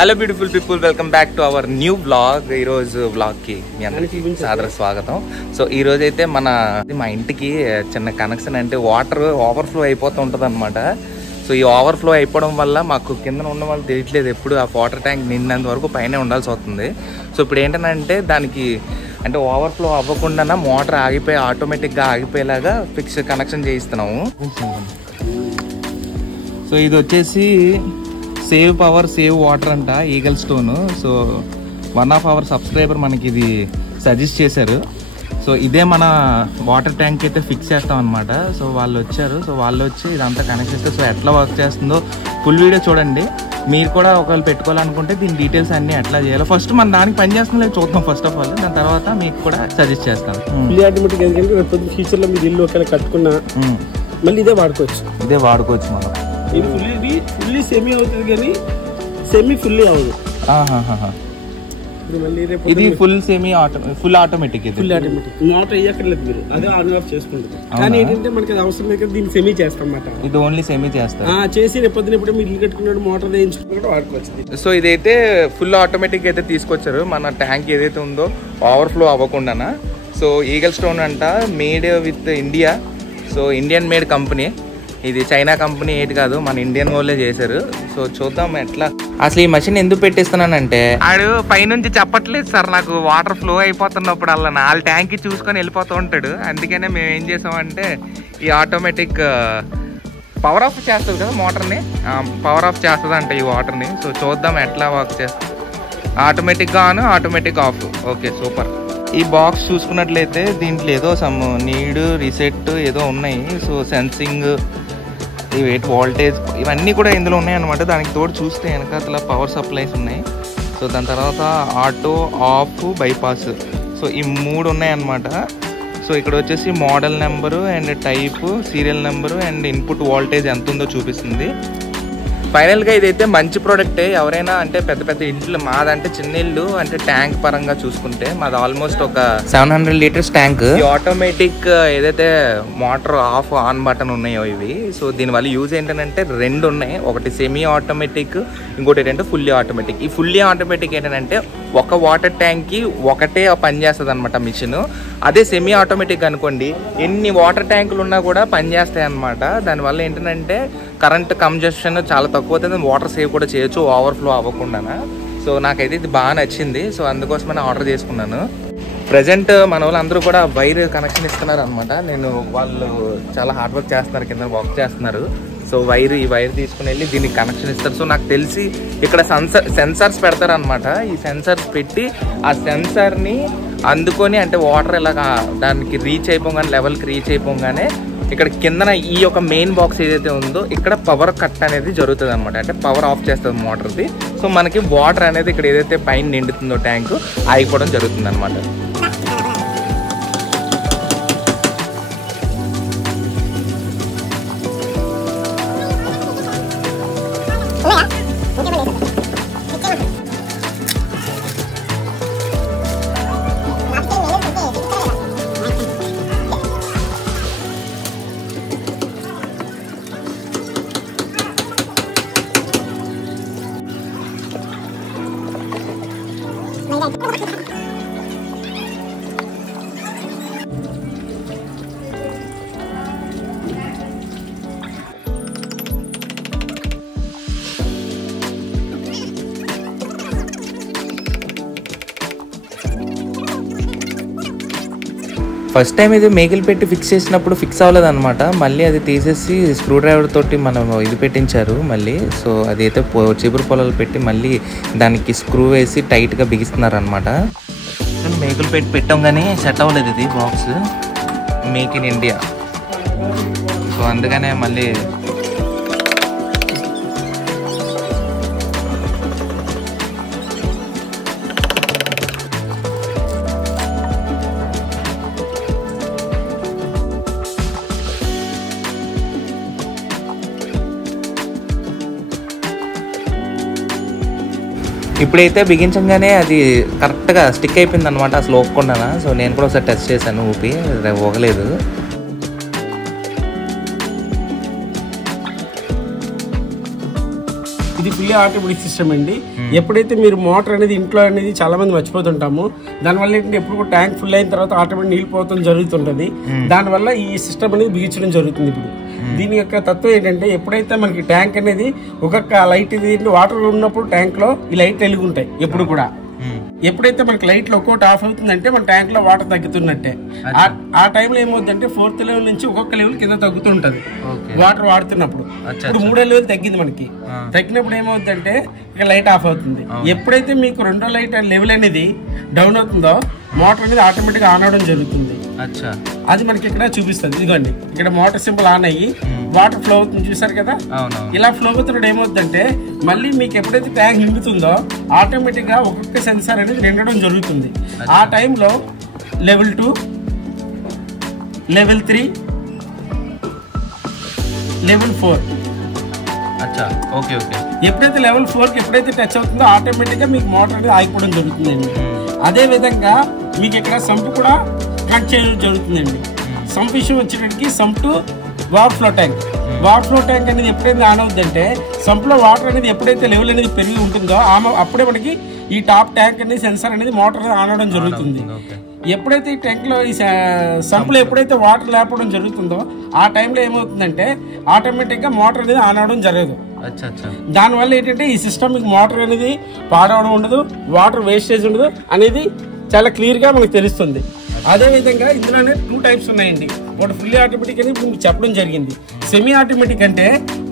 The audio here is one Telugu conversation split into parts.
Hello beautiful people, welcome back to our new blog. ఈరోజు బ్లాగ్కి మీ అందరికీ సాదర స్వాగతం. సో ఈరోజు అయితే మా ఇంటికి చిన్న కనెక్షన్ అంటే వాటర్ ఓవర్ఫ్లో అయిపోతూ ఉంటుంది అనమాట. సో ఈ ఓవర్ఫ్లో అయిపోవడం వల్ల మాకు కింద ఉన్న వాళ్ళు తెలియట్లేదు, ఎప్పుడు ఆ వాటర్ ట్యాంక్ నిన్నంత వరకు పైనే ఉండాల్సి వస్తుంది. సో ఇప్పుడు ఏంటంటే దానికి అంటే ఓవర్ఫ్లో అవ్వకుండా మోటార్ ఆగిపోయి ఆటోమేటిక్గా ఆగిపోయేలాగా ఫిక్స్ కనెక్షన్ చేయిస్తున్నాము. సో ఇది వచ్చేసి సేవ్ పవర్ సేవ్ వాటర్ అంట, eagle stone. So one of our subscriber మనకి ఇది సజెస్ట్ చేశారు. సో ఇదే మన వాటర్ ట్యాంక్ అయితే ఫిక్స్ చేస్తాం అనమాట. సో వాళ్ళు వచ్చారు, సో వాళ్ళు వచ్చి ఇదంతా కనెక్ట్ చేస్తారు. సో ఎట్లా వర్క్ చేస్తుందో ఫుల్ వీడియో చూడండి. మీరు కూడా ఒకవేళ పెట్టుకోవాలనుకుంటే దీని డీటెయిల్స్ అన్ని ఎట్లా చేయాలో ఫస్ట్ మన దానికి పని చేస్తుందో చూద్దాం ఫస్ట్ ఆఫ్ ఆల్. దాని తర్వాత మీకు కూడా సజెస్ట్ చేస్తాను. ఫ్యూచర్ లో మీరు ఇల్లు ఒకవేళ కట్టుకున్నా మళ్ళీ ఇదే వాడుకోవచ్చు మనం. ఇది ఫుల్లీ సెమీ అవుతుంది కానీ సెమీ ఫుల్లీ అవ్వదు. ఇది full semi full automatic. Full automatic motor వేయక్కర్లేదు, మీరు అదే ఆన్ ఆఫ్ చేసుకుంటారు. కానీ ఏంటంటే మనకి అది అవసరం లేదు, దీన్ని సెమీ చేస్తాం అన్నమాట. ఇది ఓన్లీ సెమీ చేస్తాం. చేసి రేపొద్దున ఎప్పుడు మీరు ఇల్లు కట్టుకున్నాడు మోటార్ వేయించుకుంటే వాడుకోవచ్చు. సో ఇదైతే ఫుల్ ఆటోమేటిక్ అయితే తీసుకొచ్చారు. మన ట్యాంక్ ఏదైతే ఉందో ఓవర్ఫ్లో అవ్వకుండా. సో ఈగల్ స్టోన్ అంట, made with India. So Indian made company, ఇది చైనా కంపెనీ ఏంటి కాదు, మన ఇండియన్ వాళ్ళే చేశారు. సో చూద్దాం ఎట్లా. అసలు ఈ మషిన్ ఎందుకు పెట్టిస్తున్నానంటే ఆడు పైనుంచి చెప్పట్లేదు సార్, నాకు వాటర్ ఫ్లో అయిపోతున్నప్పుడు అలా వాళ్ళ ట్యాంక్ చూసుకొని వెళ్ళిపోతూ ఉంటాడు. అందుకనే మేము ఏం చేసామంటే ఈ ఆటోమేటిక్ పవర్ ఆఫ్ చేస్తుంది కదా మోటార్ని, పవర్ ఆఫ్ చేస్తుంది అంట ఈ వాటర్ని. సో చూద్దాం ఎట్లా వర్క్ చేస్తుంది. ఆటోమేటిక్గా on, automatic of. Okay super. ఈ బాక్స్ చూసుకున్నట్లయితే దీంట్లో ఏదో సమ్ నీడ్ రీసెట్ ఏదో ఉన్నాయి. సో సెన్సింగ్, ఈ వెయిట్ వోల్టేజ్ ఇవన్నీ కూడా ఇందులో ఉన్నాయి అనమాట. దానికి తోడు చూస్తే వెనకాల పవర్ సప్లైస్ ఉన్నాయి. సో దాని తర్వాత ఆటో, ఆఫ్, బైపాస్. సో ఈ 3 ఉన్నాయన్నమాట. సో ఇక్కడ వచ్చేసి model number and type, serial number and input voltage ఎంత ఉందో చూపిస్తుంది. ఫైనల్గా ఇదైతే మంచి ప్రోడక్టే. ఎవరైనా అంటే పెద్ద పెద్ద ఇంట్లో, మాదంటే చిన్న ఇల్లు అంటే ట్యాంక్ పరంగా చూసుకుంటే మాది ఆల్మోస్ట్ ఒక 700 లీటర్స్ ట్యాంక్. ఈ ఆటోమేటిక్ ఏదైతే మోటార్ ఆఫ్ ఆన్ బటన్ ఉన్నాయో ఇవి, సో దీనివల్ల యూజ్ ఏంటంటే 2 ఉన్నాయి. ఒకటి సెమీ ఆటోమేటిక్, ఇంకోటి ఏంటంటే ఫుల్లీ ఆటోమేటిక్. ఈ ఫుల్లీ ఆటోమేటిక్ ఏంటంటే ఒక వాటర్ ట్యాంక్కి ఒకటే పని చేస్తుంది అనమాట మిషన్. అదే సెమీ ఆటోమేటిక్ అనుకోండి, ఎన్ని వాటర్ ట్యాంకులు ఉన్నా కూడా పనిచేస్తాయి అనమాట. దానివల్ల ఏంటంటే కరెంట్ కంజెషన్ చాలా తక్కువ అవుతుంది, వాటర్ సేవ్ కూడా చేయొచ్చు ఓవర్ఫ్లో అవ్వకుండా. సో నాకైతే ఇది బాగా నచ్చింది. సో అందుకోసమని ఆర్డర్ చేసుకున్నాను. ప్రజెంట్ మన వాళ్ళందరూ కూడా వైర్ కనెక్షన్ ఇస్తున్నారు అనమాట. వాళ్ళు చాలా హార్డ్ వర్క్ చేస్తున్నారు, కింద వర్క్ చేస్తున్నారు. సో ఈ వైర్ తీసుకుని వెళ్ళి దీనికి కనెక్షన్ ఇస్తారు. సో నాకు తెలిసి ఇక్కడ సెన్సార్స్ పెడతారు అనమాట. ఈ సెన్సార్స్ పెట్టి ఆ సెన్సార్ని అందుకొని అంటే వాటర్ ఇలా దానికి రీచ్ అయిపోగానే, లెవెల్కి రీచ్ అయిపోగానే ఇక్కడ కిందన ఈ యొక్క మెయిన్ బాక్స్ ఏదైతే ఉందో ఇక్కడ పవర్ కట్ అనేది జరుగుతుంది అనమాట. అంటే పవర్ ఆఫ్ చేస్తుంది మోటార్ది. సో మనకి వాటర్ అనేది ఇక్కడ ఏదైతే పైన నిండుతుందో ట్యాంక్ ఆగిపోవడం జరుగుతుంది అనమాట. ఫస్ట్ టైం ఇది మేకిల్ పెట్టి ఫిక్స్ చేసినప్పుడు ఫిక్స్ అవ్వలేదు అనమాట. మళ్ళీ అది తీసేసి స్క్రూ డ్రైవర్ తోటి మనం ఇది పెట్టించారు మళ్ళీ. సో అది అయితే చిగురు పొలాలు పెట్టి మళ్ళీ దానికి స్క్రూ వేసి టైట్గా బిగిస్తున్నారు అనమాట. మేకిల్ పెట్టి పెట్టాం కానీ సెట్ అవ్వలేదు ఇది box, make in India. So అందుకనే మళ్ళీ ఇప్పుడైతే బిగించగానే అది కరెక్ట్గా స్టిక్ అయిపోయింది అనమాట, అసలు ఒప్పుకున్నా. సో నేను కూడా ఒకసారి టెస్ట్ చేశాను, ఊపి ఒగలేదు. ఇది ఫుల్లీ ఆటోమేటిక్ సిస్టమ్ అండి. ఎప్పుడైతే మీరు మోటార్ అనేది ఇంట్లో అనేది చాలా మంది మర్చిపోతుంటాము, దానివల్ల ఏంటంటే ఎప్పుడు కూడా ట్యాంక్ ఫుల్ అయిన తర్వాత ఆటోమేటిక్ నీళ్ళు పోవడం జరుగుతుంటది. దానివల్ల ఈ సిస్టమ్ అనేది బిగించడం జరుగుతుంది. ఇప్పుడు దీని యొక్క తత్వం ఏంటంటే ఎప్పుడైతే మనకి ట్యాంక్ అనేది ఒక్కొక్క లైట్ వాటర్ ఉన్నప్పుడు ట్యాంక్ లో ఈ లైట్ వెలుగుంటాయి ఎప్పుడు కూడా. ఎప్పుడైతే మనకి లైట్లు ఒక్కోటి ఆఫ్ అవుతుందంటే మన ట్యాంక్ లో వాటర్ తగ్గుతున్నట్టే. ఆ టైంలో ఏమవుతుందంటే 4th లెవెల్ నుంచి ఒక్కొక్క లెవెల్ కింద తగ్గుతుంటది వాటర్ వాడుతున్నప్పుడు. ఇప్పుడు 3వ లెవెల్ తగ్గింది మనకి. తగ్గినప్పుడు ఏమవుతుందంటే ఇక లైట్ ఆఫ్ అవుతుంది. ఎప్పుడైతే మీకు 2వ లైట్ లెవెల్ అనేది డౌన్ అవుతుందో మోటార్ అనేది ఆటోమేటిక్ ఆన్ అవడం జరుగుతుంది. అది మనకి ఇక్కడ చూపిస్తుంది. ఇదిగోండి ఇక్కడ మోటార్ సింబల్ ఆన్ అయ్యి వాటర్ ఫ్లో అవుతుంది, చూసారు కదా. ఇలా ఫ్లో అవుతున్నప్పుడు ఏమవుతుందంటే మళ్ళీ మీకు ఎప్పుడైతే ట్యాంక్ నిండుతుందో ఆటోమేటిక్ గా ఒక్కొక్క సెన్సార్ అనేది నిండడం జరుగుతుంది. ఆ టైంలో లెవెల్ 2, లెవెల్ 3, లెవెల్ 4. ఎప్పుడైతే లెవెల్ 4కి ఎప్పుడైతే టచ్ అవుతుందో ఆటోమేటిక్ గా మీకు మోటార్ అనేది ఆగిపోవడం జరుగుతుందండి. అదే విధంగా మీకు ఇక్కడ సంప్ కూడా కనెక్ట్ చేయడం జరుగుతుందండి. సంప్ విషయం వచ్చేటప్పటికి sump to water flow tank. Water flow tank అనేది ఎప్పుడైతే ఆన్ అవుతుందంటే సంప్ లో వాటర్ అనేది ఎప్పుడైతే లెవెల్ అనేది పెరిగి ఉంటుందో అప్పుడే మనకి ఈ టాప్ ట్యాంక్ అనేది సెన్సార్ అనేది మోటార్ ఆన్ అవడం జరుగుతుంది. ఎప్పుడైతే ఈ ట్యాంక్ లో ఈ సంప్ లో ఎప్పుడైతే వాటర్ లేపడం జరుగుతుందో ఆ టైంలో ఏమవుతుందంటే ఆటోమేటిక్ గా మోటార్ అనేది ఆన్ అవడం జరగదు. దానివల్ల ఏంటంటే ఈ సిస్టమ్ మీకు మోటార్ అనేది పాడవడం ఉండదు, వాటర్ వేస్టేజ్ ఉండదు అనేది చాలా క్లియర్ గా మనకు తెలుస్తుంది. అదే విధంగా ఇందులోనే 2 టైప్స్ ఉన్నాయండి. ఒకటి ఫుల్లీ ఆటోమేటిక్ అని మీకు చెప్పడం జరిగింది. సెమీ ఆటోమేటిక్ అంటే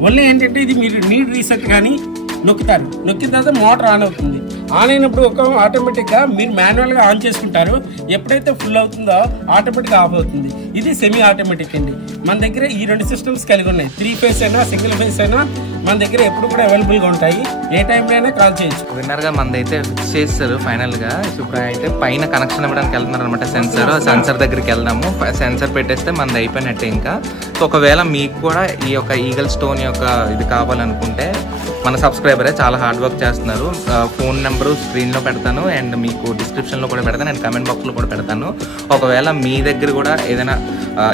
ఓన్లీ ఏంటంటే ఇది మీరు నీడ్ రీసెట్ కానీ నొక్కుతారు, నొక్కిన తర్వాత మోటార్ ఆన్ అవుతుంది. ఆన్ అయినప్పుడు ఒక ఆటోమేటిక్ గా మీరు మాన్యువల్ గా ఆన్ చేసుకుంటారు. ఎప్పుడైతే ఫుల్ అవుతుందో ఆటోమేటిక్ ఆఫ్ అవుతుంది. ఇది సెమీ ఆటోమేటిక్ అండి. మన దగ్గర ఈ 2 సిస్టమ్స్ కలిగి ఉన్నాయి. 3 ఫేస్ అయినా సింగిల్ ఫేస్ అయినా మన దగ్గర ఎప్పుడు కూడా అవైలబుల్ గా ఉంటాయి. ఏ టైంలో అయినా కాల్ చేయొచ్చు. విన్నర్ గా మనదైతే ఫిక్స్ చేస్తారు ఫైనల్ గా. ఇప్పుడు అయితే పైన కనెక్షన్ ఇవ్వడానికి వెళ్తున్నారు అనమాట. సెన్సర్ దగ్గరికి వెళ్దాము. సెన్సర్ పెట్టేస్తే మనది అయిపోయినట్టే ఇంకా. సో ఒకవేళ మీకు కూడా ఈ యొక్క ఈగల్ స్టోన్ యొక్క ఇది కావాలనుకుంటే మన సబ్స్క్రైబరే చాలా హార్డ్ వర్క్ చేస్తున్నారు. ఫోన్ నెంబరు స్క్రీన్లో పెడతాను అండ్ మీకు డిస్క్రిప్షన్లో కూడా పెడతాను అండ్ కమెంట్ బాక్స్లో కూడా పెడతాను. ఒకవేళ మీ దగ్గర కూడా ఏదైనా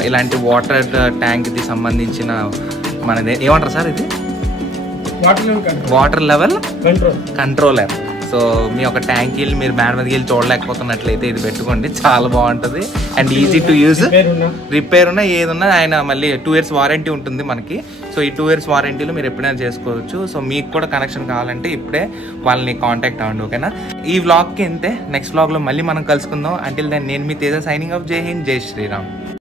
ఇలాంటి వాటర్ ట్యాంక్కి సంబంధించిన మనది ఏమంటారు సార్, ఇది వాటర్ లెవెల్ కంట్రోలర్. సో మీ యొక్క ట్యాంకీలు మీరు బ్యాన్ మీదకి వెళ్ళి చూడలేకపోతున్నట్లయితే ఇది పెట్టుకోండి, చాలా బాగుంటుంది and easy to use. Repair ఉన్నా ఏదున్నా ఆయన మళ్ళీ 2 years వారంటీ ఉంటుంది మనకి. సో ఈ 2 years వారంటీలో మీరు ఎప్పుడైనా చేసుకోవచ్చు. సో మీకు కూడా కనెక్షన్ కావాలంటే ఇప్పుడే వాళ్ళని కాంటాక్ట్ అవ్వండి, ఓకేనా. ఈ వ్లాగ్కి ఇంతే. నెక్స్ట్ వ్లాగ్లో మళ్ళీ మనం కలుసుకుందాం. అంటిల్ దెన్ నేను మీ తేజ సైనింగ్ ఆఫ్. జై హింద్, జై శ్రీరామ్.